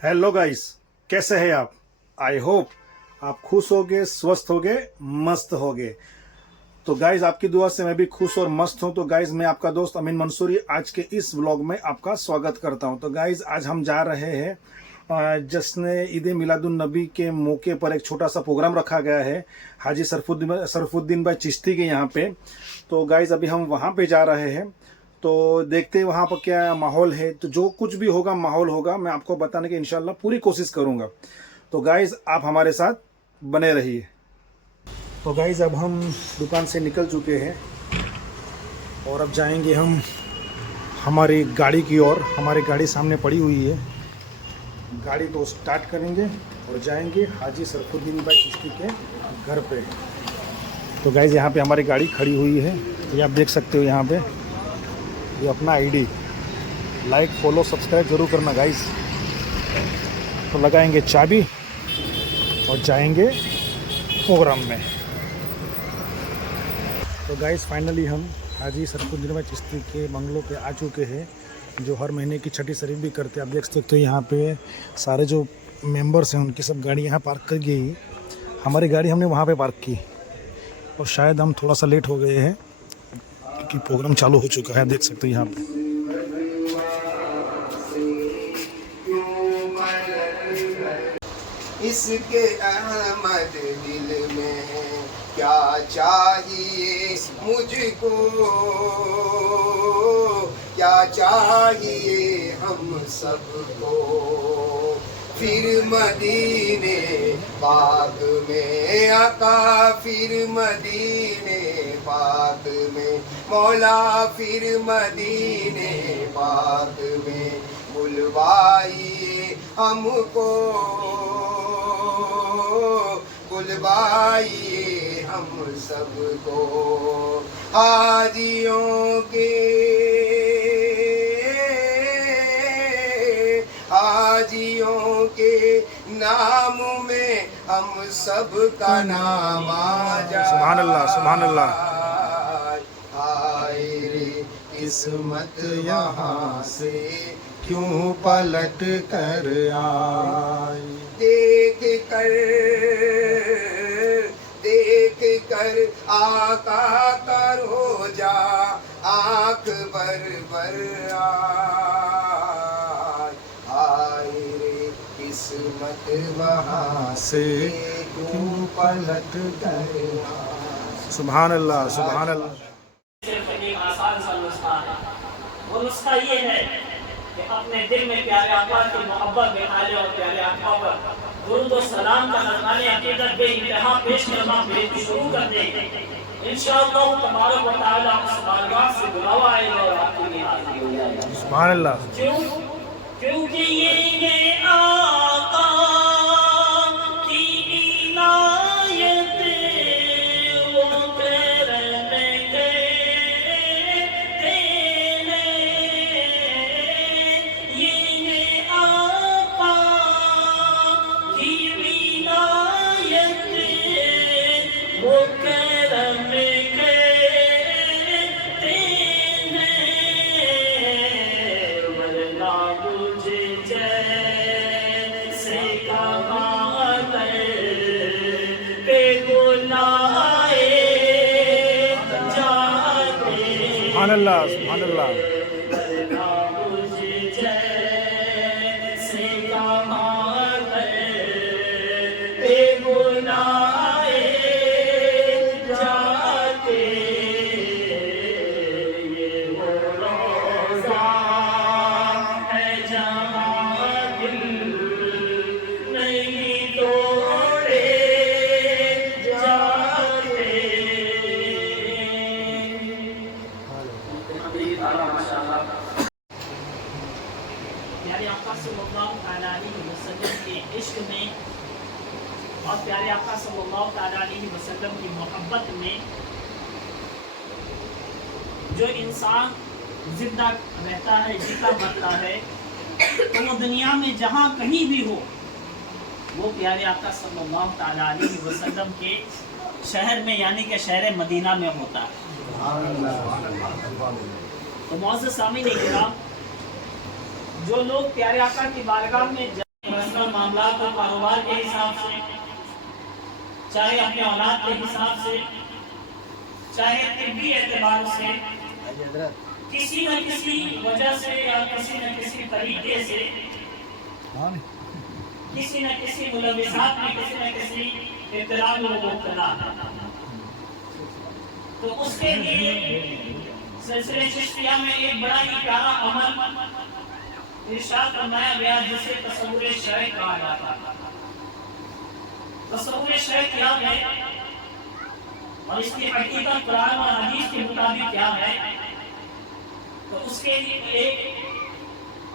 Hello guys, कैसे हैं आप? आई होप आप खुश होगे, स्वस्थ होगे, मस्त होगे। तो गाइस, आपकी दुआ से मैं भी खुश और मस्त हूं। तो गाइस, मैं आपका दोस्त अमीन मंसूरी आज के इस व्लॉग में आपका स्वागत करता हूं। तो गाइस, आज हम जा रहे हैं जश्न ईद मिलादुन नबी के मौके पर एक छोटा सा प्रोग्राम रखा गया है हाजी सरफुद्दीन भाई चिश्ती के यहाँ पे। तो गाइस, अभी हम वहाँ पे जा रहे हैं। तो देखते हैं वहाँ पर क्या माहौल है। तो जो कुछ भी होगा माहौल होगा, मैं आपको बताने की इंशाल्लाह पूरी कोशिश करूँगा। तो गाइस, आप हमारे साथ बने रहिए। तो गाइस, अब हम दुकान से निकल चुके हैं और अब जाएंगे हम हमारी गाड़ी की ओर। हमारी गाड़ी सामने पड़ी हुई है। गाड़ी को स्टार्ट करेंगे और जाएंगे हाजी सरफुद्दीन भाई चिश्ती के घर पे। तो गाइस, यहाँ पे हमारी गाड़ी खड़ी हुई है। ये आप देख सकते हो यहाँ पे। ये अपना आईडी लाइक फॉलो सब्सक्राइब जरूर करना गाइस। तो लगाएंगे चाबी और जाएंगे प्रोग्राम में। तो गाइस, फाइनली हम हाजी सरफुद्दीन भाई चिश्ती के बंगलों पे आ चुके हैं, जो हर महीने की छठी शरीफ भी करते हैं। आप देख सकते हो यहाँ पे सारे जो मेंबर्स हैं उनकी सब गाड़ी यहाँ पार्क कर गई। हमारी गाड़ी हमने वहाँ पे पार्क की और शायद हम थोड़ा सा लेट हो गए हैं क्योंकि प्रोग्राम चालू हो चुका है। देख सकते हो यहाँ पे। इसके अहमद दिल में क्या चाहिए मुझको, क्या चाहिए हम सबको। फिर मदीने पाक में आका, फिर मदीने पाक में मौला, फिर मदीने पाक में बुलवाइए हमको, बुलवाइए हम सबको। हाजियों के नाम में हम सब का नाम आ जाए। सुभान अल्लाह, सुभान अल्लाह। हाय रे किस्मत यहाँ से क्यों पलट कर आई। देख कर आका का रोजा आँख भर आए रे किस्मत वहाँ से क्यों पलट कर आई। सुभान अल्लाह, सुभान अल्लाह। सिर्फ एक आसान सा नुस्खा है। वो नुस्खा ये है कि अपने दिल में प्यारे आका की मोहब्बत बिठा ले और प्यारे आका पर दुरूद और सलाम का नज़राने अकीदत बे इंतहा पेश करना शुरू कर दे। इंशाअल्लाह तबारक व तआला उस बारगाह से बुलावा आएगा और आपकी भी हाज़िरी हो जाएगी। सुभान अल्लाह। क्योंकि ये आका की इनायत वो करम के देने, ये आका की इनायत वो करम के देने, वरना मुझे जैसे कमाल पे बुलाए जाते, सुभान अल्लाह, सुभान अल्लाह। वरना मुझे जैसे कमाल पे बुलाए जाते। ये वो रोज़ा है जहाँ दिल नहीं तोड़े जाते। प्यारे आका सल्लल्लाहु अलैहि वसल्लम के इश्क में और प्यारे आका सल्लल्लाहु अलैहि वसल्लम की मोहब्बत में जो इंसान जिंदा रहता है, जीता मरता है, तो वो दुनिया में जहाँ कहीं भी हो वो प्यारे आका सल्लल्लाहु अलैहि वसल्लम के शहर में यानी कि शहर मदीना में होता है। तो मौजूद सामीन इकराम, जो लोग प्यारे आका की बारगाह में पर्सनल मामलात और कारोबार के हिसाब से, चाहे अपने औलाद के हिसाब से, चाहे तिब्बी एतबार से, किसी न किसी वजह से या किसी न किसी तरीके से, किसी न किसी मुलविसात में किसी न किसी इब्तिला में वो मुब्तला है। तो उसके लिए सिलसिले चिश्तिया में एक बड़ा ही प्यारा अमल इरशाद फरमाया गया जिसे तसव्वुर शरअ कहा जाता है। तसव्वुर शरअ क्या है और इसकी हकीकत कुरान और हदीस के मुताबिक क्या है, तो उसके लिए एक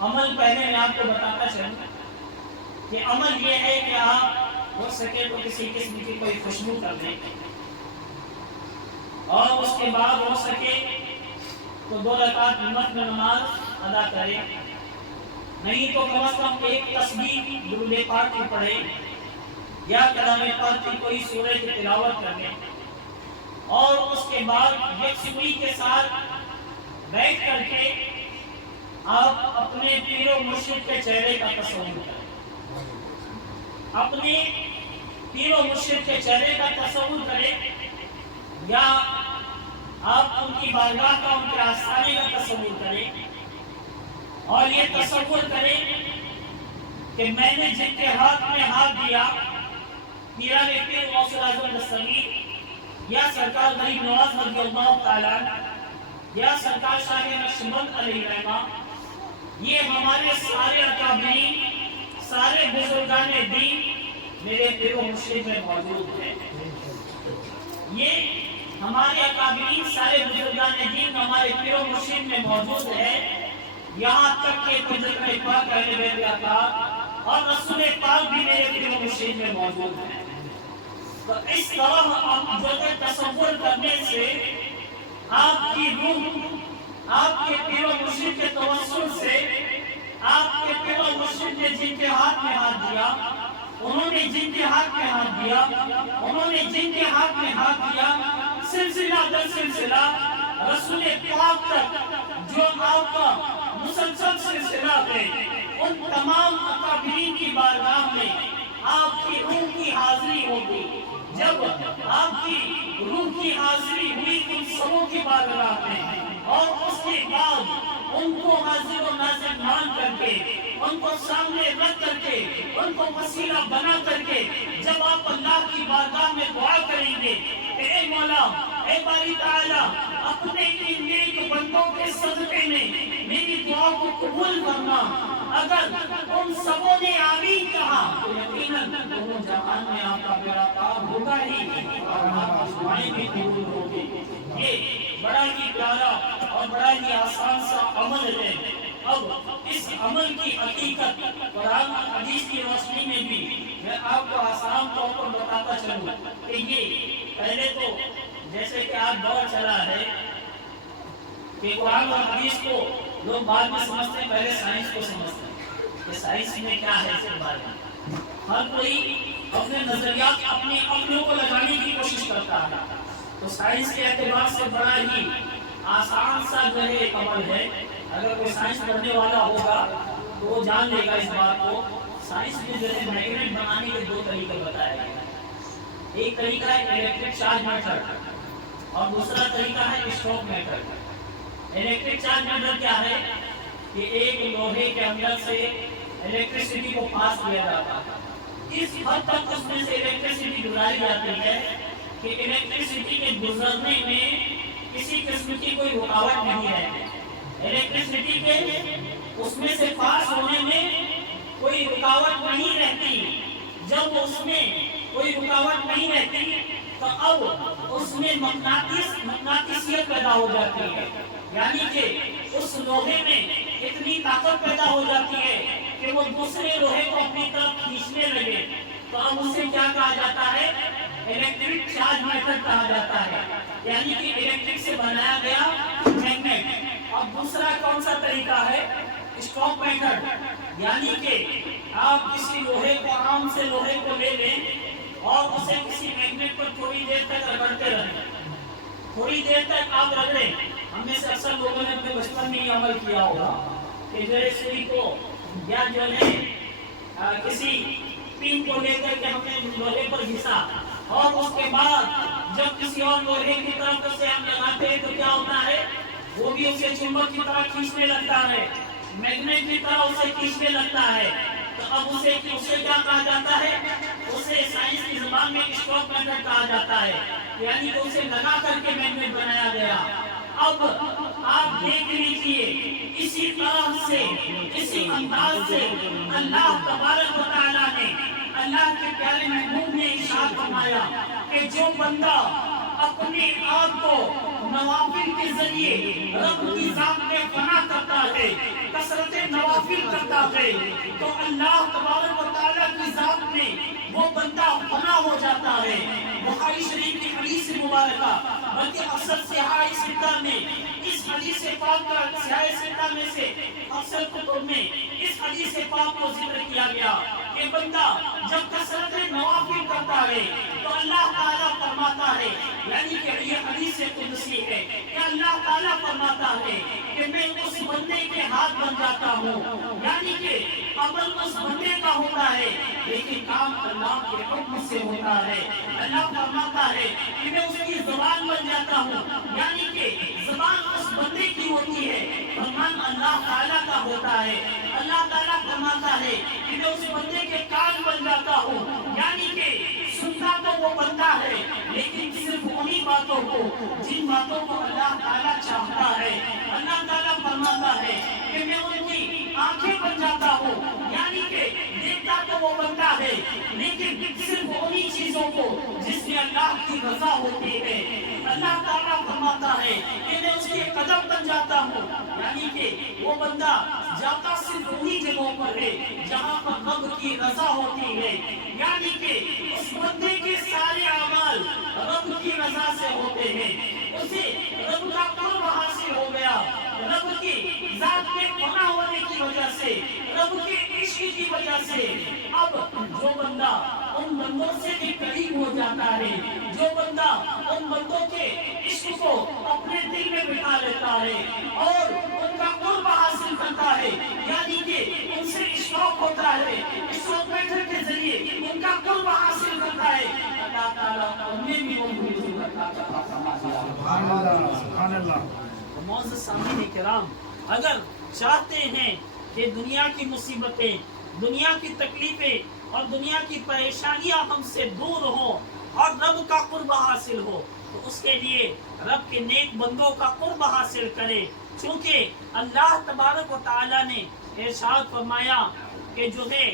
अमल पहले मैं आपको बताता चलूं कि अमल ये है कि आप हो सके तो किसी किस्म की कोई खुशबू कर लें और उसके बाद हो सके तो 2 रकात नफल नमाज अदा करें, नहीं तो कम से कम एक तस्बीह दुरूद पाक की पढ़े या कलाम पाक की कोई सूरह की तिलावत कर लें और उसके बाद यकसुई के साथ बैठ करके आप अपने पीरो मुर्शिद के चेहरे का तस्वुर करें, अपने पीरो मुर्शिद के चेहरे का तस्वुर करें या आप उनकी बारगाह का, उनके आस्थाने का तस्वुर करें और ये तस्वुर करें कि मैंने जिनके हाथ में हाथ दिया, पीरा ने पीर गौसुल आज़म दस्तगीर या सरकार गरीब नवाज रज़ियल्लाहु ताला या सरकार शाह नक्शबंद अलैहिर्रहमा, ये हमारे सारे अकाबरीन, सारे बुजुर्गान दीन मेरे पीर मुर्शिद में मौजूद हैं। ये हमारे अकाबरीन, सारे बुजुर्गान दीन हमारे पीर मुर्शिद में मौजूद है। यहाँ तक के तजर्बे पाक अहले बैत अतार और रसूल पाक भी मेरे पीर मुर्शिद में मौजूद है। तो इस तरह आप जो तसव्वुर करने से आपकी रूह आपके पीर मुर्शिद के तवस्सुल से, आपके पीर मुर्शिद ने जिनके हाथ में हाथ दिया, उन्होंने जिनके हाथ में हाथ दिया, उन्होंने जिनके हाथ में हाथ दिया, सिलसिला दर सिलसिला रसूल पाक तक जो आपका मुसलसल सिलसिला है, उन तमाम अकाबरीन की बारगाह में आपकी रूह की हाजिरी होगी। जब आपकी रूह की हाजिरी हुई उन सबों की बारगाह में और उसके बाद उनको हाजिर और नाज़िर मान करके, उनको सामने रख करके, उनको वसीला बना करके जब आप अल्लाह की बारगाह में दुआ करेंगे कि ए मौला, ए बारी ताला, अपने इन नेक बंदों के सदके में मेरी दुआ को कबूल करना। अगर उन सबों ने आमीन कहा तो यकीनन दोनों जहान में आपका बेड़ा पार होगा ही और आपकी दुआएं भी कबूल होगी। ये बड़ा ही प्यारा और बड़ा ही आसान सा अमल है। अब इस अमल की हकीकत कुरान और हदीस की रोशनी में भी मैं आपको आसान तौर पर बताता चलूं कि ये पहले तो जैसे कि आज दौर चला है कि कुरान और हदीस को लोग बाद में समझते हैं, पहले साइंस को समझते हैं कि साइंस में क्या है। इसके बारे में हर कोई अपने नजरियात, अपने अक्लों को लगाने की कोशिश करता है। तो साइंस के एतबार से बड़ा ही आसान सा जो है एक अमल है। अगर कोई साइंस पढ़ने वाला होगा तो वो जान लेगा इस बात को। साइंस में जो है मैग्नेट बनाने के 2 तरीके बताए गए। एक तरीका है इलेक्ट्रिक चार्ज मेथड और दूसरा तरीका है stock method. Electric charge method क्या है कि एक लोहे के अंदर से इलेक्ट्रिसिटी को पास किया जाता है। इस हद तक उसमें से इलेक्ट्रिसिटी गुजारी जाती है कि इलेक्ट्रिसिटी के गुजरने में किसी किस्म की कोई रुकावट नहीं है। इलेक्ट्रिसिटी के उसमें से पास होने में कोई रुकावट नहीं रहती। जब उसमें कोई रुकावट नहीं रहती तो अब उसमें मकनातिसियत पैदा हो जाती है, यानी कि उस लोहे में इतनी ताकत पैदा हो जाती है कि वो दूसरे लोहे को अपनी तरफ खींचने लगे। तो अब उसे क्या कहा जाता है? इलेक्ट्रिक चार्ज मेथड कहा जाता है, यानी कि इलेक्ट्रिक से बनाया गया मैग्नेट। और दूसरा कौन सा तरीका है? स्टॉक मेथड, यानी कि आप किसी लोहे को, आराम से लोहे को ले लें और उसे किसी मैग्नेट पर थोड़ी देर तक रगड़ते रहें। थोड़ी देर तक आप रगड़ें। हमने से अक्सर लोगों ने अपने बचपन में ही अमल किया होगा कि जो है सुई को या जो है کسی پن کو لے کر کے ہم نے لوہے پر گھسا اور اس کے بعد جب کسی اور لوہے کی طرف اسے ہم لگاتے ہیں تو کیا ہوتا ہے؟ وہ بھی اسے چمبک کی طرح کھینچنے لگتا ہے، میگنیٹ کی طرح اسے کھینچنے لگتا ہے۔ تو اب اسے کیا کہا جاتا ہے؟ اسے سائنس کی زبان میں اسٹروک میتھڈ کہا جاتا ہے، یعنی کہ اسے لگا کر کے میگنیٹ بنایا گیا۔ اب آپ دیکھ لیجئے اسی طرح سے، اسی انداز سے اللہ تبارک و تعالیٰ نے، اللہ کے پیارے محبوب نے ارشاد فرمایا کہ جو بندہ اپنے آپ کو نوافل کے ذریعے رب کی ذات میں فنا کرتا ہے، کثرت نوافل کرتا ہے، تو اللہ تبارک و تعالیٰ کی ذات میں وہ بندہ فنا ہو جاتا ہے۔ بخاری شریف کی حدیث مبارکہ، بلکہ اکثر سیاح ستہ میں اس حدیث پاک کا، سیاح ستہ میں سے اکثر کتب میں اس حدیث پاک کو ذکر کیا گیا کہ بندہ جب کثرت نوافل کرتا ہے تو اللہ تعالیٰ فرماتا ہے، یعنی کہ یہ حدیث قدسی ہے کہ اللہ تعالیٰ فرماتا ہے کہ میں اس بندے کے ہاتھ بن جاتا ہوں، یعنی کہ عمل اس بندے کا ہوتا ہے لیکن کام اللہ کے حکم سے ہوتا ہے۔ اللہ فرماتا ہے کہ میں اس کی زبان بن جاتا ہوں، یعنی کہ زبان اس بندے کی ہوتی ہے، فرمان اللہ تعالیٰ کا ہوتا ہے۔ اللہ تعالیٰ فرماتا ہے کہ میں اس بندے کے کان بن جاتا ہوں، یعنی کہ سنتا تو وہ بندہ ہے لیکن صرف انہی باتوں کو جن باتوں کو اللہ تعالیٰ چاہتا ہے۔ اللہ تعالیٰ فرماتا ہے کہ میں ان کی آنکھیں بن جاتا ہوں، یعنی کہ دیکھتا تو وہ بندہ ہے لیکن صرف انہی چیزوں کو جس میں اللہ کی رضا ہوتی ہے۔ اللہ تعالیٰ فرماتا ہے کہ میں اس کے قدم بن جاتا ہوں، یعنی کہ وہ بندہ جاتا صرف انہی جگہوں پر ہے جہاں پر رب کی رضا ہوتی ہے، یعنی کہ اس بندے کے سارے اعمال رب کی رضا سے ہوتے ہیں، اسے رب کا قرب حاصل ہو گیا، رب کی ذات میں فنا ہونے کی وجہ سے، رب کے عشق کی وجہ سے۔ اب جو بندہ ان بندوں سے بھی قریب ہو جاتا ہے، جو بندہ ان بندوں کے عشق کو اپنے دل میں بٹھا لیتا ہے اور ان کا قرب حاصل کرتا ہے، یعنی کہ ان سے اشراق ہوتا ہے، اشراق میتھڈ کے ذریعے ان کا قرب حاصل کرتا ہے، اللہ تعالیٰ انہیں بھی وہ سبحان اللہ۔ معزز سامعین کرام، اگر چاہتے ہیں کہ دنیا کی مصیبتیں، دنیا کی تکلیفیں اور دنیا کی پریشانیاں ہم سے دور ہوں اور رب کا قرب حاصل ہو تو اس کے لیے رب کے نیک بندوں کا قرب حاصل کرے، چونکہ اللہ تبارک و تعالیٰ نے ارشاد فرمایا کہ جو ہے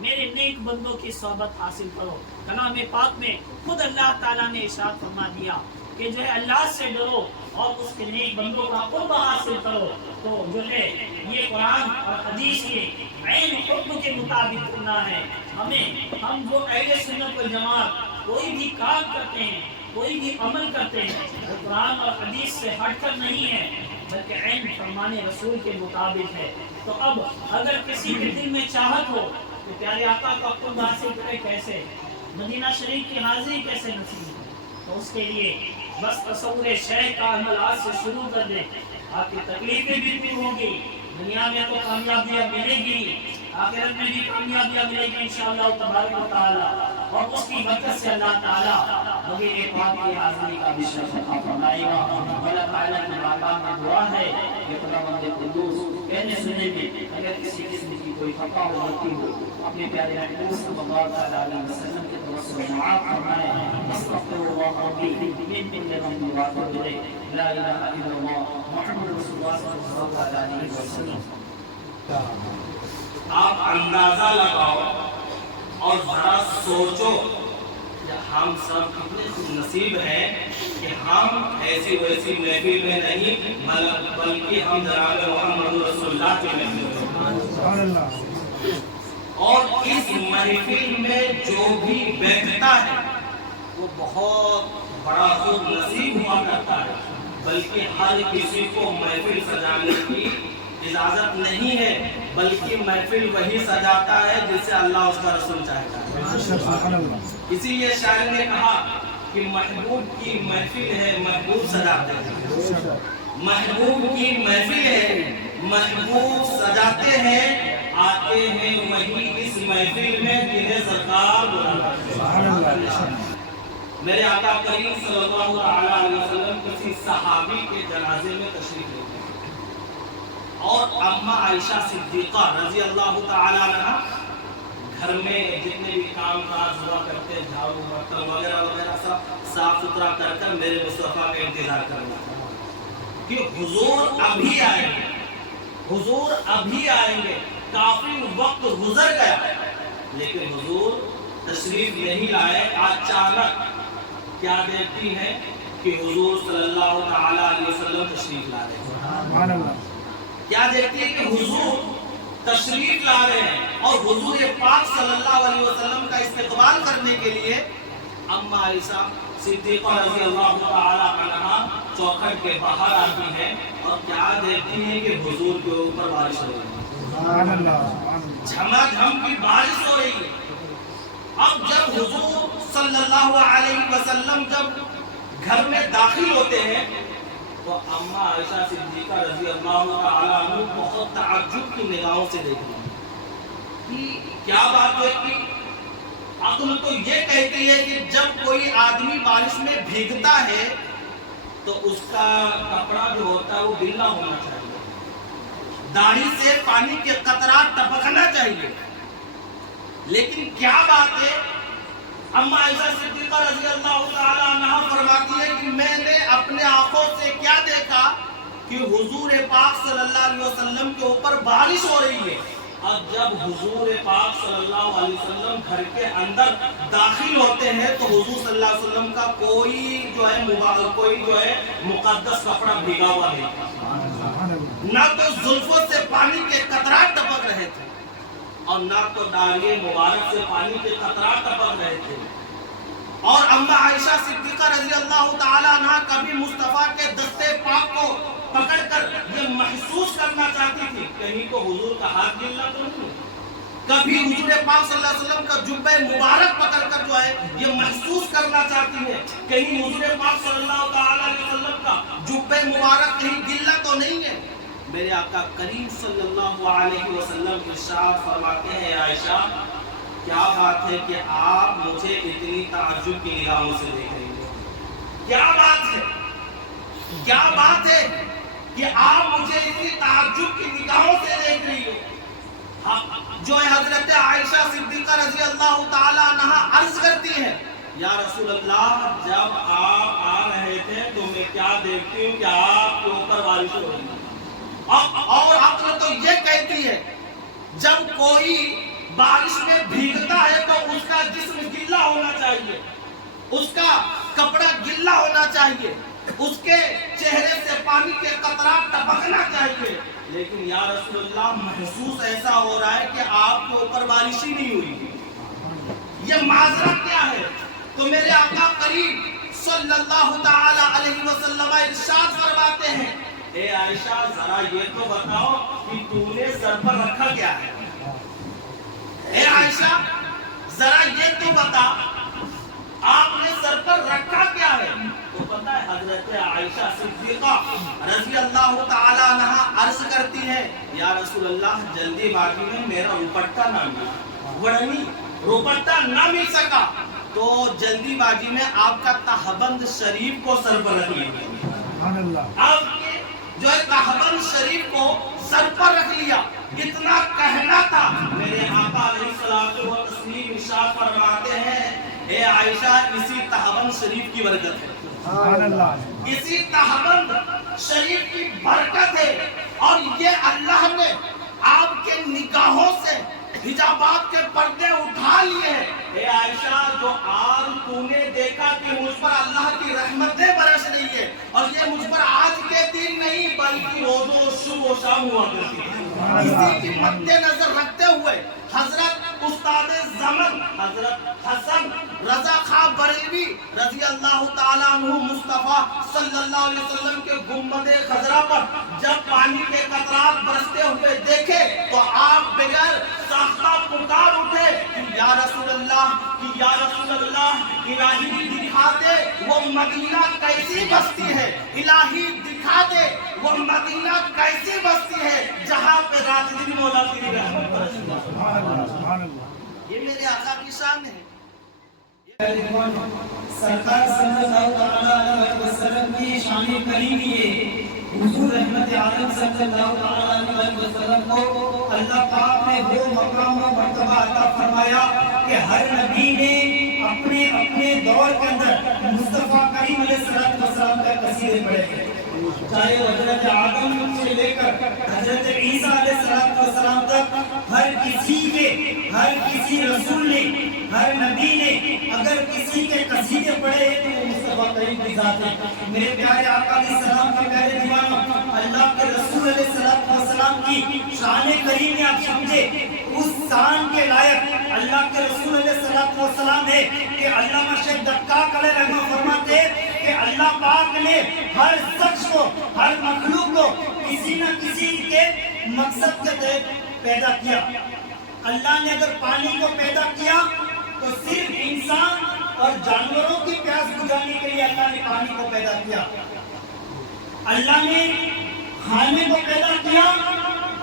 میرے نیک بندوں کی صحبت حاصل کرو۔ کلام پاک میں خود اللہ تعالیٰ نے ارشاد فرما دیا کہ جو ہے اللہ سے ڈرو اور اس کے نیک بندوں کا قرب حاصل کرو۔ تو جو ہے یہ قرآن اور حدیث کے عین حکم کے مطابق کرنا ہے ہمیں۔ ہم جو اہل سنت والجماعت کوئی بھی کام کرتے ہیں، کوئی بھی عمل کرتے ہیں، وہ قرآن اور حدیث سے ہٹ کر نہیں ہے بلکہ عین فرمان رسول کے مطابق ہے۔ تو اب اگر کسی کے دل میں چاہت ہو تو پیارے آقا کا قرب حاصل کرے کیسے، مدینہ شریف کی حاضری کیسے نصیب ہو؟ تو اس کے لیے بس تصور شیخ کا عمل آج سے شروع کر دیں، آپ کی تکلیفیں بھی دور ہوں گی، دنیا میں تو کامیابیاں ملے گی، آخرت میں بھی کامیابیاں ملے گی انشاءاللہ تبارک و تعالیٰ، اور اس کی برکت سے اللہ تعالیٰ وغیرہ پاک کی حاضری کا بھی شرف عطا فرمائے گا۔ اللہ تعالیٰ کی بارگاہ میں دعا ہے کہ خداوند قدوس کہنے سننے میں اگر کسی قسم کی کوئی خطا ہو غلطی ہو اپنے پیارے محبوب صلی اللہ علیہ وسلم کے طرف سے معاف فرمائے۔ استغفر اللہ ربی من کل ذنب واتوب الیہ، لا الہ الا اللہ محمد رسول اللہ صلی اللہ علیہ وسلم۔ آپ اندازہ لگاؤ اور ذرا سوچو کہ ہم سب کتنے خوش نصیب ہیں کہ ہم ایسی ویسی محفل میں نہیں بلکہ ہم جناب محمد رسول اللہ کے محفل میں، اور اس محفل میں جو بھی بیٹھتا ہے وہ بہت بڑا خوش نصیب ہوا کرتا ہے، بلکہ ہر کسی کو محفل سجانے کی اجازت نہیں ہے، بلکہ محفل وہی سجاتا ہے جسے اللہ اس کا رسول چاہتا ہے۔ اسی لیے شاعر نے کہا کہ محبوب کی محفل ہے محبوب سجاتے ہیں، محبوب کی محفل ہے محبوب سجاتے ہیں، آتے ہیں وہی اس महफिल में जिन्हें सरकार बुलाता है। मेरे आका करीम सल्लल्लाहु अलैहि वसल्लम किसी सहाबी के जनाजे में तशरीफ ले गए और अम्मा आयशा सिद्दीक़ा रजी अल्लाह तआला अन्हा घर में जितने भी काम काज हुआ करते, झाड़ू बर्तन वगैरह वगैरह सब साफ सुथरा कर कर मेरे मुस्तफ़ा का इंतजार करना कि हुजूर अभी आएंगे, हुजूर अभी आएंगे। काफी वक्त गुजर गया लेकिन हुजूर तशरीफ नहीं लाए। अचानक क्या देखती हैं कि हुजूर सल्लल्लाहु अलैहि वसल्लम तशरीफ ला रहे हैं। क्या देखती है कि हुजूर तशरीफ ला रहे हैं और हुजूर पाक सल्लल्लाहु अलैहि वसल्लम का इस्तकबाल करने के लिए अम्मा आयशा सिद्दीक़ा रज़ी अल्लाहु तआला अन्हा चौखट के बाहर आती हैं और क्या देखती हैं कि हुजूर के ऊपर बारिश हो रही है, झमाझम की बारिश हो रही है। अब जब हुजूर सल्लल्लाहु अलैहि वसल्लम जब घर में दाखिल होते हैं तो अम्मा आयशा सिद्दीक़ा रज़ी अल्लाहु तआला अन्हा बहुत तअज्जुब की निगाहों से देखती हैं कि क्या बात है कि अक्ल तो ये कहती है कि जब कोई आदमी बारिश में भीगता है तो उसका कपड़ा जो होता है वो गीला होना चाहिए, दाढ़ी से पानी के कतरात टपकना चाहिए। लेकिन क्या बात है, अम्मा आयशा सिद्दीक़ा रज़ी अल्लाह तआला अन्हा फरमाती है कि मैंने अपने आंखों से क्या देखा कि हुजूर पाक सल्लल्लाहु अलैहि वसल्लम के ऊपर बारिश हो रही है। अब जब हुजूर पाक सल्लल्लाहु अलैहि वसल्लम घर के अंदर दाखिल होते हैं तो हुजूर सल्लल्लाहु अलैहि वसल्लम का कोई जो है मुकद्दस कपड़ा भीगा हुआ नहीं, ना तो जुल्फों से पानी के कतरात टपक रहे थे और ना तो दाढ़ी मुबारक से पानी के कतरात टपक रहे थे। और अम्मा आयशा सिद्दीक़ा रज़ी अल्लाह तआला अन्हा कभी मुस्तफ़ा के दस्ते पाक को पकड़कर ये महसूस करना चाहती थी कहीं को हुजूर का हाथ गिल्ला तो नहीं। कभी हुजूर पाक सल्लल्लाहु अलैहि वसल्लम का जुब्बे मुबारक पकड़कर जो है ये महसूस करना चाहती है कहीं हुजूर पाक सल्लल्लाहु अलैहि वसल्लम का जुब्बे मुबारक कहीं गिल्ला तो नहीं है। मेरे आका करीम सल्लल्लाहु अलैहि वसल्लम इरशाद फरमाते हैं, आयशा क्या बात है कि आप मुझे इतनी ताज्जुब की निगाहों से देख रही हो, क्या बात है, क्या बात है कि आप मुझे इतनी ताज्जुब की निगाहों से देख रही हो। जो है हजरत आयशा सिद्दीक़ा रज़ी अल्लाह तआला अन्हा अर्ज करती है, या रसूल अल्लाह जब आप आ रहे थे तो मैं क्या देखती हूँ कि आपके ऊपर बारिश हो रही है। और अक्ल तो ये कहती है जब कोई बारिश में भीगता है तो उसका जिस्म गिल्ला होना चाहिए, उसका कपड़ा गिल्ला होना चाहिए, उसके चेहरे से पानी के कतरात टपकना चाहिए। लेकिन या रसूलुल्लाह महसूस ऐसा हो रहा है कि आपके ऊपर बारिश ही नहीं हुई, ये माजरा क्या है? तो मेरे आका करीम सल्लल्लाहु तआला अलैहि वसल्लम इरशाद फरमाते हैं, ए आयशा जरा ये तो बताओ कि तूने सर पर रखा क्या है। ए आयशा जरा ये तो बता आपने सर पर रखा क्या है। तो पता है हजरत आयशा सिद्दीक़ा रज़ी अल्लाह तआला अन्हा अर्ज करती है, या रसूल अल्लाह जल्दीबाजी में मेरा रुपट्टा ना मिला, वड़नी रुपट्टा ना मिल सका तो जल्दीबाजी में आपका तहबंद शरीफ को सर पर रख लिया। आपके जो है तहबंद शरीफ को सर पर रख लिया, इतना कहना था। मेरे आका अलैहिस्सलातु व तस्लीम इरशाद फरमाते हैं, ए आयशा इसी तहबंद शरीफ की बरकत है, इसी तहबंद शरीफ की बरकत है। और ये अल्लाह ने आपके निगाहों से हिजाबात के पर्दे उठा लिए हैं। ए आयशा जो आज तूने देखा कि मुझ पर अल्लाह की रहमतें बरस रही है, और ये मुझ पर आज के दिन नहीं बल्कि रोजो सुबह शाम हुआ करती है। इसी की मद्देनजर रखते हुए हजरत उस्ताद ज़मन हजरत हसन रजा खां बरेलवी रज़ी अल्लाह तआला अन्हु मुस्तफ़ा सल्लल्लाहु अलैहि वसल्लम के गुंबदे खजरा पर जब पानी के कतरात बरसते हुए देखे तो आप बगैर साख्ता पुकार उठे कि या रसूल अल्लाह, कि या रसूल अल्लाह इलाही दिखा दे वो मदीना कैसी बस्ती है, इलाही दिखा दे वो मदीना कैसी बस्ती है जहाँ पे रात दिन मौला की रहमत बरसती है। یہ میرے آقا کی شان ہے. سرکار صلی اللہ علیہ وسلم کی شان کریمی ہے. حضور رحمت عالم صلی اللہ علیہ وسلم کو اللہ پاک نے وہ مقام و مرتبہ عطا فرمایا کہ ہر نبی نے اپنے اپنے دور کے اندر مصطفیٰ کریم علیہ السلام کا قصیدے پڑھے ہیں. چاہے وہ حضرت آدم سے لے کر حضرت عیسیٰ علیہ السلام تک ہر کسی رسول نے، ہر نبی نے اگر کسی کے قصیدے پڑھے تو وہ مصطفیٰ کریم کی ذات ہے. میرے پیارے آقا علیہ السلام کے پیارے دیوانوں، اللہ کے رسول علیہ السلام کی شان کریمی آپ سمجھے، اس شان کے لائق اللہ کے رسول علیہ السلام ہے کہ علامہ شیخ دقاق علیہ رحمہ فرماتے کہ اللہ پاک نے ہر شخص کو، ہر مخلوق کو کسی نہ کسی کے مقصد کے تحت پیدا کیا. اللہ نے اگر پانی کو پیدا کیا تو صرف انسان اور جانوروں کی پیاس بجھانے کے لیے اللہ نے پانی کو پیدا کیا. اللہ نے کھانے کو پیدا کیا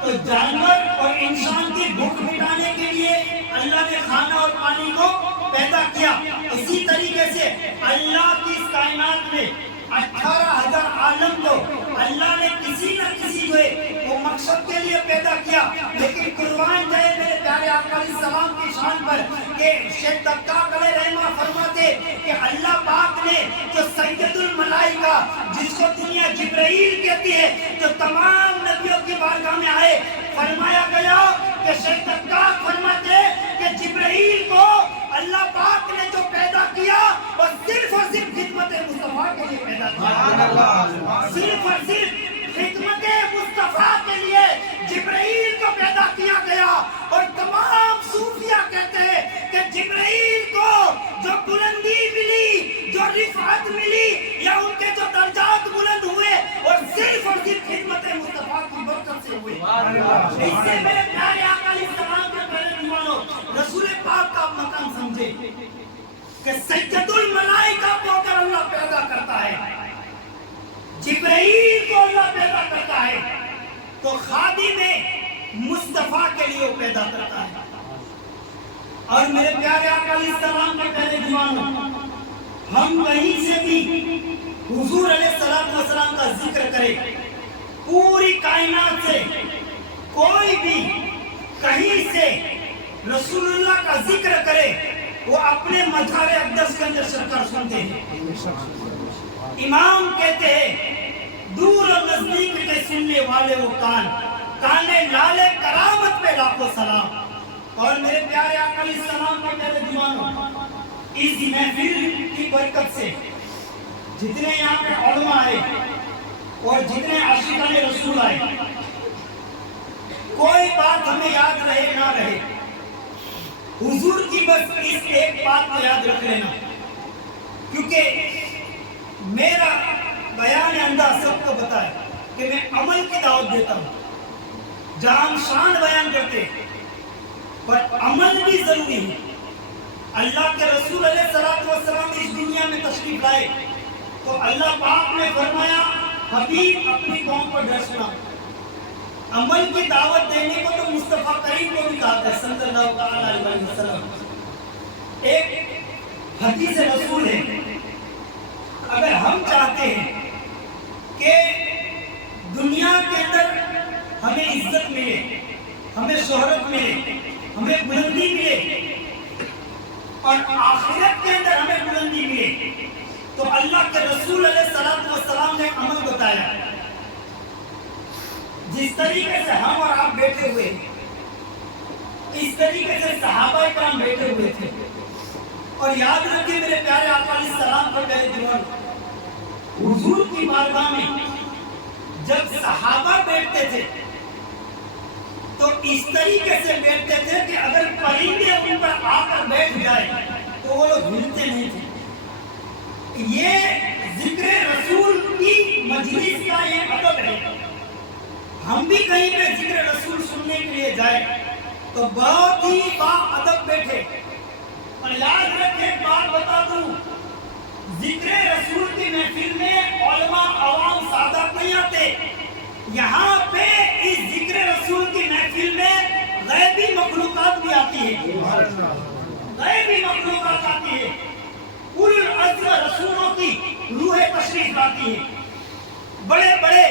تو جانور اور انسان کی بھوک مٹانے کے لیے اللہ نے کھانا اور پانی کو پیدا کیا. اسی طریقے سے اللہ کی اس کائنات میں 18,000 عالم کو اللہ نے کسی نہ کسی جو ہے وہ مقصد کے لیے پیدا کیا. لیکن قربان جائے میرے پیارے آقا علیہ السلام کی شان پر کہ شیخ دقاق علیہ رحمہ فرماتے کہ اللہ پاک نے جو سید الملائکہ جس کو دنیا جبرائیل کہتی ہے جو تمام نبیوں کی بارگاہ میں آئے، فرمایا گیا کہ شیخ دقاق فرماتے کہ جبرائیل کو اللہ پاک نے جو پیدا کیا وہ صرف اور صرف خدمت مصطفیٰ کے لیے پیدا کیا. صرف اور صرف خدمت مصطفیٰ کے لیے جبرائیل کو پیدا کیا گیا. اور تمام صوفیہ کہتے ہیں کہ جبرائیل کو جو بلندی ملی، جو رفعت ملی یا ان کے جو درجات بلند ہوئے اور صرف خدمت مصطفیٰ کی برکت سے ہوئے. اس سے میرے پیارے آقا علیہ السلام کے پیارے ایمانوں، رسول پاک کا مقام سمجھے کہ سید الملائکہ کو اگر اللہ پیدا کرتا ہے، جبرائیل کو اللہ پیدا کرتا ہے، تو خادم مصطفیٰ کے لیے وہ پیدا کرتا ہے. اور میرے پیارے آقا علیہ السلام کے پیارے دیوانوں، ہم کہیں سے بھی حضور علیہ السلام کا ذکر کریں، پوری کائنات سے کوئی بھی کہیں سے رسول اللہ کا ذکر کرے وہ اپنے مظہر اقدس کے اندر سرکار سنتے ہیں. امام کہتے ہیں دور و نزدیک کے سننے والے وہ کانے لالے کرامت پہ لاکھوں سلام. اور میرے پیارے آقا علیہ السلام کے پیارے دیوانوں، اس محفل کی برکت سے جتنے یہاں پہ علماء آئے اور جتنے عاشقان رسول آئے، کوئی بات ہمیں یاد رہے نہ رہے، حضور کی بس اس ایک بات کو یاد رکھ لینا. کیونکہ میرا بیان انداز سب کو بتائے کہ میں عمل کی دعوت دیتا ہوں، جہاں ہم شان بیان کرتے پر عمل بھی ضروری ہے. اللہ کے رسول علیہ السلام اس دنیا میں تشریف لائے تو اللہ پاک نے فرمایا حبیب اپنی قوم پر ڈر سنا. عمل کی دعوت دینے کو تو مصطفیٰ کریم کو بھی کہا ہے صلی اللہ علیہ وسلم. ایک حدیث رسول ہے، اگر ہم چاہتے ہیں کہ دنیا کے اندر ہمیں عزت ملے، ہمیں شہرت ملے، ہمیں بلندی ملے اور آخرت کے اندر ہمیں بلندی ملے، تو اللہ کے رسول علیہ السلام نے عمل بتایا. جس طریقے سے ہم اور آپ بیٹھے ہوئے، اس طریقے سے صحابہ کرام بیٹھے ہوئے تھے. اور یاد رکھیے میرے پیارے آقا علیہ السلام پر پیارے دیوان، حضور کی بارگاہ میں جب صحابہ بیٹھتے تھے تو اس طریقے سے بیٹھتے تھے کہ اگر پرندے ان پر آ کر بیٹھ جائے تو وہ لوگ ہلتے نہیں تھے. یہ ذکر رسول کی مجلس کا یہ ادب ہے. ہم بھی کہیں پہ ذکر رسول سننے کے لیے جائیں تو بہت ہی با ادب بیٹھے. اور یاد رکھیں بات بتا دوں، ذکر رسول کی محفل میں علماء عوام سادات نہیں آتے. یہاں پہ اس ذکر رسول کی محفل میں غیبی مخلوقات بھی آتی ہے، غیبی مخلوقات آتی ہے، اولو العزم رسولوں کی روح تشریف لاتی ہے، بڑے بڑے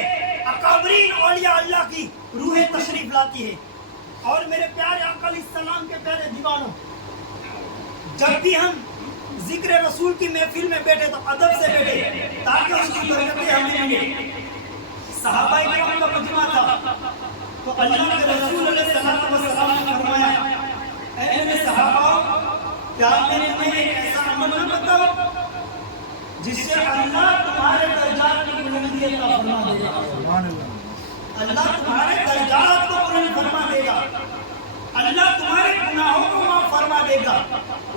اکابرین اولیاء اللہ کی روح تشریف لاتی ہے۔ اور میرے پیارے آقا علیہ السلام کے پیارے دیوانوں، جب بھی ہم ذکر رسول کی محفل میں بیٹھے تو ادب سے بیٹھے تاکہ اس کی برکتیں ہمیں ملیں۔ صحابہ کرام کا مجمع تھا تو اللہ کے رسول علیہ السلام نے فرمایا، اے میرے صحابہ، کیا میں تمہیں ایک ایسا عمل نہ بتاؤں جس سے اللہ تمہارے درجات کی بلندی عطا فرما دے گا؟ اللہ تمہارے درجات کو بلند فرما دے گا، اللہ تمہارے گناہوں کو معاف فرما دے گا۔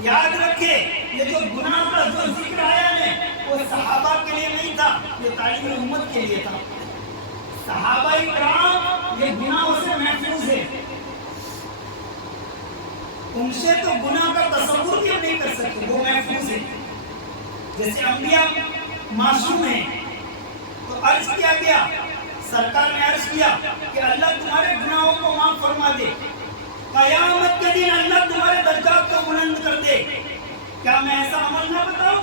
یاد رکھے، یہ جو گناہ کا جو ذکر آیا ہے وہ صحابہ کے لیے نہیں تھا، یہ تعلیم امت کے لیے تھا۔ صحابہ کرام یہ گناہوں سے محفوظ ہے، ان سے تو گناہ کا تصور بھی نہیں کر سکتے، وہ محفوظ ہے۔ جیسے انبیاء معصوم ہیں تو عرض کیا گیا، سرکار نے عرض کیا کہ اللہ تمہارے گناہوں کو معاف فرما دے، قیامت کے دن اللہ تمہارے درجات کو بلند کر دے، کیا میں ایسا عمل نہ بتاؤں؟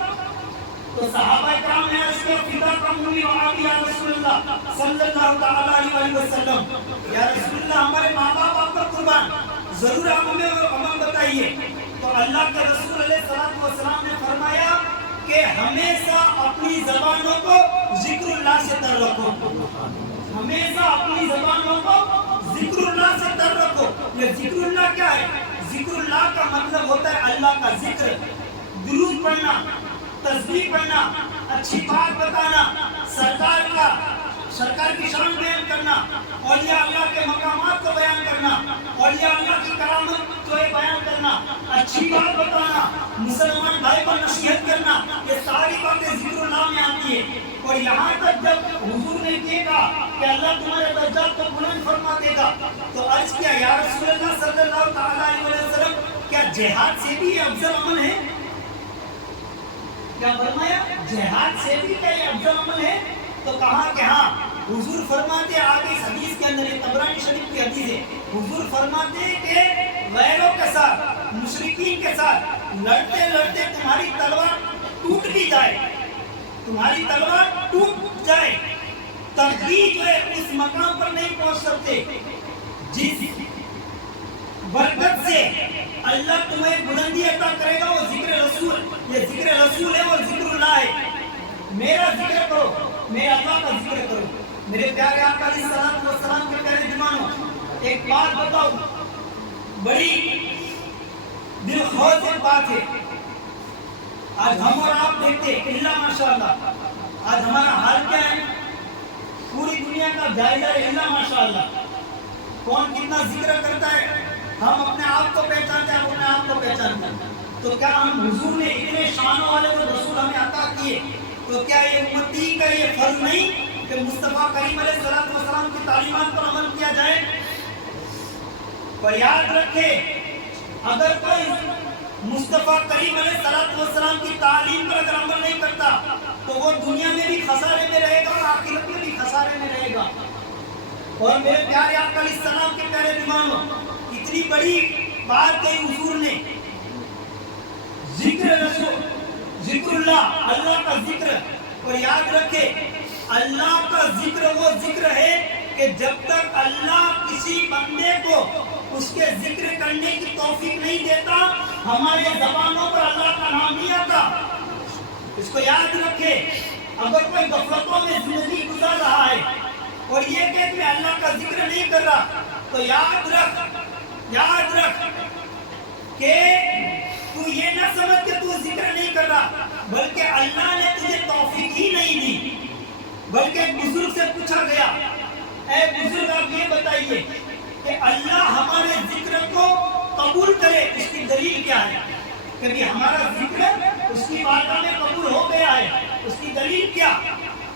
تو صحابہ کرام نے عرض کیا، فدا قومی و آبی یا رسول اللہ صلی اللہ تعالیٰ علیہ وسلم، یا رسول اللہ ہمارے ماں باپ آپ پر قربان، ضرور آپ ہمیں عمل بتائیے۔ تو اللہ کے رسول علیہ السلام نے فرمایا کہ ہمیشہ اپنی زبانوں کو ذکر اللہ سے تر رکھو، ہمیشہ اپنی زبانوں کو ذکر اللہ سے تر رکھو۔ یہ ذکر اللہ کیا ہے؟ ذکر اللہ کا مطلب ہوتا ہے اللہ کا ذکر، درود پڑھنا، تسبیح پڑھنا، اچھی بات بتانا، سرکار کی شان بیان کرنا، اولیاء اللہ کے مقامات کو بیان کرنا، اولیاء اللہ کی کرامت کو بیان کرنا، اچھی بات بتانا، مسلمان بھائی کو نصیحت کرنا، یہ ساری باتیں ذکر اللہ میں آتی ہے۔ اور یہاں تک جب حضور نے کہا کہ اللہ تمہارے درجات کو بلند فرما دے گا تو عرض کیا، یا رسول اللہ صلی اللہ تعالیٰ علیہ وسلم، کیا جہاد سے بھی یہ افضل عمل ہے؟ کیا فرمایا؟ جہاد سے بھی کیا یہ افضل عمل ہے؟ تو کہا کہ ہاں۔ حضور فرماتے آگے اس حدیث کے اندر، یہ طبرانی شریف کی حدیث ہے، حضور فرماتے کہ غیروں کے ساتھ، مشرکین کے ساتھ لڑتے لڑتے تمہاری تلوار ٹوٹ بھی جائے، تمہاری تلوار ٹوٹ جائے، تب بھی جو ہے اس مقام پر نہیں پہنچ سکتے جس برکت سے اللہ تمہیں بلندی عطا کرے گا، وہ ذکر رسول، یہ ذکر رسول ہے اور ذکر اللہ ہے۔ میرا ذکر کرو، میرے اللہ کا ذکر کرو۔ میرے پیارے آقا علیہ السلام کے پیارے دیوانوں، ایک بات بتاؤ، بڑی دل خوش ایک بات ہے۔ آج ہم اور آپ دیکھتے ہیں، اللہ ماشاءاللہ، آج ہمارا حال کیا ہے؟ پوری دنیا کا جائزہ ہے، اللہ ماشاءاللہ، کون کتنا ذکر کرتا ہے، ہم اپنے آپ کو پہچانتے ہیں، ہم اپنے آپ کو پہچانتے ہیں۔ تو کیا ہم حضور نے اتنے شانوں والے وہ رسول ہمیں عطا کیے، تو کیا یہ امتی کا یہ فرض نہیں کہ مصطفیٰ کریم علیہ السلام کی تعلیمات پر عمل کیا جائے؟ اور یاد رکھے، اگر کوئی مصطفیٰ کریم علیہ السلام کی تعلیم پر اگر عمل نہیں کرتا تو وہ دنیا میں بھی خسارے میں رہے گا اور آخرت میں بھی خسارے میں رہے گا۔ اور میرے پیارے آقا علیہ السلام کے پیارے دیوانوں، اتنی بڑی بات کہی حضور نے، ذکر رسول، ذکر اللہ، اللہ کا ذکر۔ اور یاد رکھے، اللہ کا ذکر وہ ذکر ہے کہ جب تک اللہ کسی بندے کو اس کے ذکر کرنے کی توفیق نہیں دیتا، ہمارے زبانوں پر اللہ کا نام نہیں آتا۔ اس کو یاد رکھے، اگر کوئی غفلتوں میں زندگی گزار رہا ہے اور یہ کہ میں اللہ کا ذکر نہیں کر رہا، تو یاد رکھ کہ تو یہ نہ سمجھ کہ تو ذکر نہیں کر رہا، بلکہ اللہ نے تجھے توفیق ہی نہیں دی۔ بلکہ ایک بزرگ سے پوچھا گیا، اے بزرگ آپ یہ بتائیے کہ اللہ ہمارے ذکر کو قبول کرے، اس کی دلیل کیا ہے؟ کہ ہمارا ذکر اس کی بارگاہ میں قبول ہو گیا ہے، اس کی دلیل کیا؟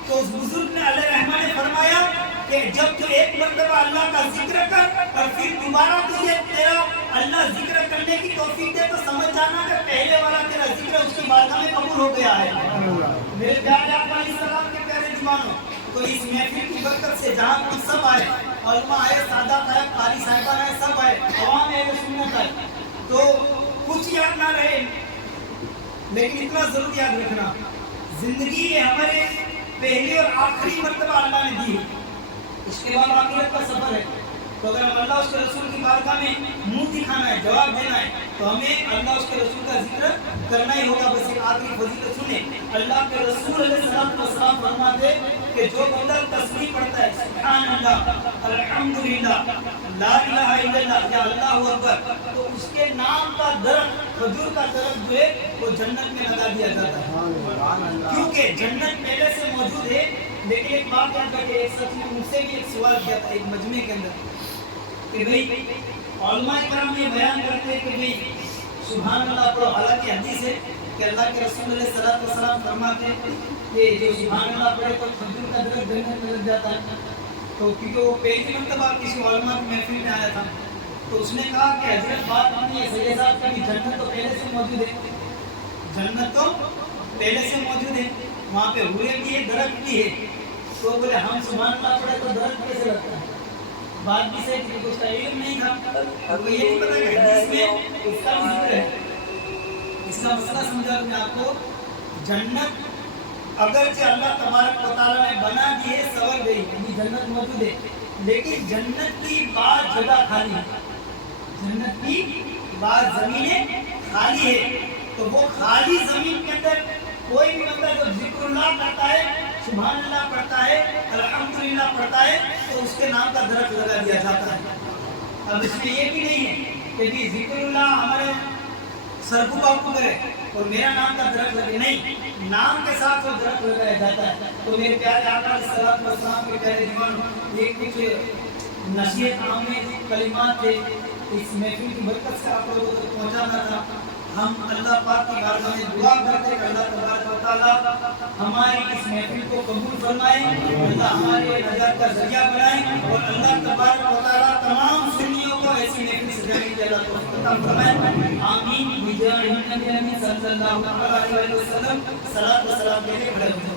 تو اس بزرگ نے علیہ رحمہ نے فرمایا کہ جب تو ایک مرتبہ اللہ کا ذکر کر اور پھر دوبارہ تجھے تیرا اللہ ذکر کرنے کی توفیق دے تو سمجھ جانا کہ پہلے والا تیرا ذکر اس کی بارگاہ میں قبول ہو گیا ہے۔ میرے پیارے آقا علیہ السلام کے پیارے دیوانوں، تو اس محفل کی برکت سے جہاں ہم سب آئے، علماء آئے، سادات آئے، قاری صاحبان آئے، سب آئے، عوام सुन्नत है, तो कुछ याद ना रहे, लेकिन इतना जरूर याद रखना, जिंदगी ये हमारे पहली और आखिरी मर्तबा अल्लाह ने दी है, इसके बाद आखिरत का सफर है। तो अगर हम अल्लाह उसके रसूल की बारगाह में मुंह दिखाना है, जवाब देना है, तो हमें अल्लाह उसके रसूल का जिक्र करना ही होगा। बस एक आखिरी फजीलत सुने, अल्लाह के रसूल अलैहिस्सलाम फरमाते कि जो बंदा तस्बीह पढ़ता है, सुभान अल्लाह, अल्हम्दुलिल्लाह, ला इलाहा इल्लल्लाह या अल्लाहु अकबर, तो उसके नाम का दरख्त, खजूर का दरख्त जो है वो जन्नत में लगा दिया जाता है, क्योंकि जन्नत पहले से मौजूद है। लेकिन एक बात याद रखिए, एक शख्स ने मुझसे भी एक सवाल किया था एक मजमे के अंदर कि भाई उलमा इकराम ये बयान करते हैं कि भाई सुभान अल्लाह पढ़ो, हालांकि हदीस है कि अल्लाह के रसूल सल्लल्लाहु अलैहि वसल्लम फरमाते हैं कि जो सुभान अल्लाह पढ़े तो खजूर का दरख्त जन्नत में लग जाता है। तो क्योंकि वो पहली मरतबा किसी उलमा की महफिल में आया था, तो उसने कहा कि हजरत बात नहीं है सैयद साहब की, जन्नत तो पहले से मौजूद है, जन्नत तो पहले से मौजूद है, वहाँ पे हुए भी है, दरख्त भी है। तो बोले हम सुभान अल्लाह पढ़े तो दरख्त कैसे लगता है? बात भी सही थी, कुछ का इल्म नहीं था, तो ये नहीं पता कि हदीस में उसका भी जिक्र है। इसका मसला समझा मैं आपको, जन्नत अगरचे अल्लाह तबारक व तआला ने बना दी है, सवर गई, अभी जन्नत मौजूद है, लेकिन जन्नत की बाद जगह खाली है, जन्नत की बाद जमीनें खाली है। तो वो खाली जमीन के अंदर कोई भी बंदा जो जिक्रुल्लाह करता है, सुभान अल्लाह पढ़ता है, अल्हम्दुलिल्लाह पढ़ता है, तो उसके नाम का दरख्त लगा दिया जाता है। अब इसमें ये भी नहीं है कि भी जिक्रुल्लाह हमारे सरकू बापू करे और मेरा नाम का दरख्त लगे, नहीं, नाम के साथ वो दरख्त लगाया जाता है। तो मेरे प्यारे आका सल्लल्लाहु अलैहि वसल्लम के प्यारे दीवान, ये कुछ नसीहत आमे कलिमात थे, इस महफिल की बरकत से आप लोगों तक पहुंचाना था। हम अल्लाह पाक की बारगाह में दुआ करते हैं कि अल्लाह तबारक व तआला हमारी इस महफिल को कबूल फरमाए, अल्लाह हमारे नजात का जरिया बनाए, और अल्लाह तबारक व तआला तमाम सुन्नियों को ऐसी महफिल से जाने की अल्लाह तौफीक अता फरमाए। आमीन। बिजाह नबी सल्लल्लाहु अलैहि वसल्लम, सलात व सलाम देने खड़े हो।